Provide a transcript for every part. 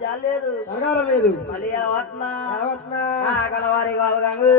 జాలేదు లేదు మళ్ళీ కలవారి కావగాంగు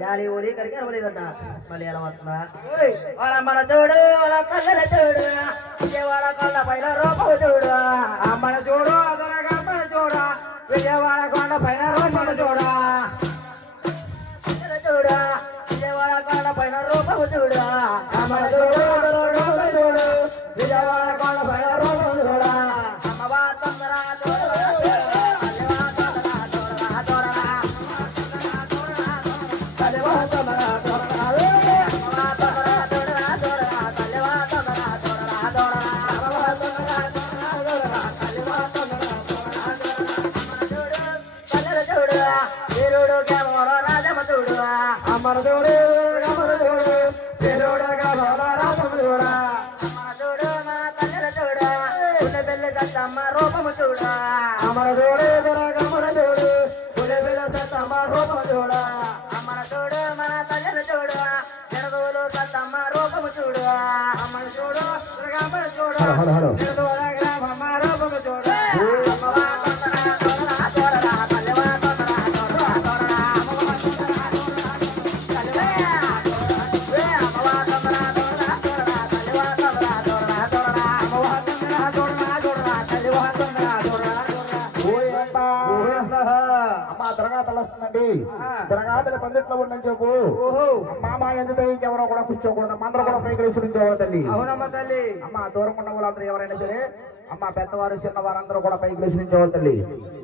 జాలి ఊరి కరికి అరవలేదట మళ్ళీ ఎలా వస్తుందా వాళ్ళ మన చూడు వాళ్ళ కళ్ళ చూడు విజయవాడ కొండ పైన రూపం చూడు అమ్మన చూడు అదనగా అమ్మన చూడ విజయవాడ కొండ పైన రూపం చూడ చూడ విజయవాడ కొండ పైన రూపం చూడ అమ్మన చూడు చూడు విజయవాడ కొండ పైన రూపం చూడ అమ్మవా తొందర అమరదోడు అమరదోడు పేరోడు రామదోడ అమరదోడు మా తల్లిల చూడ పులి పెళ్లి సత్తమ్మ రూపము చూడ అమరదోడు అమరదోడు పులి పెళ్లి సత్తమ్మ రూపము చూడ అమరదోడు మన తల్లిల చూడ జనదోలు సత్తమ్మ రూపము చూడ అమర చూడు అమర చూడు గ్రామమ్మ రూపము చూడ తిరగాతల పందిట్లో ఉండని చెప్పు మామ ఎందుకు ఎవరో కూడా కూర్చోకూడదు అందరూ కూడా పైకి నుంచోవాలి తల్లి అవునమ్మ తల్లి అమ్మ దూరం ఉన్న వాళ్ళందరూ ఎవరైనా సరే అమ్మ పెద్దవారు చిన్నవారు అందరూ కూడా పైకి నుంచోవాలి తల్లి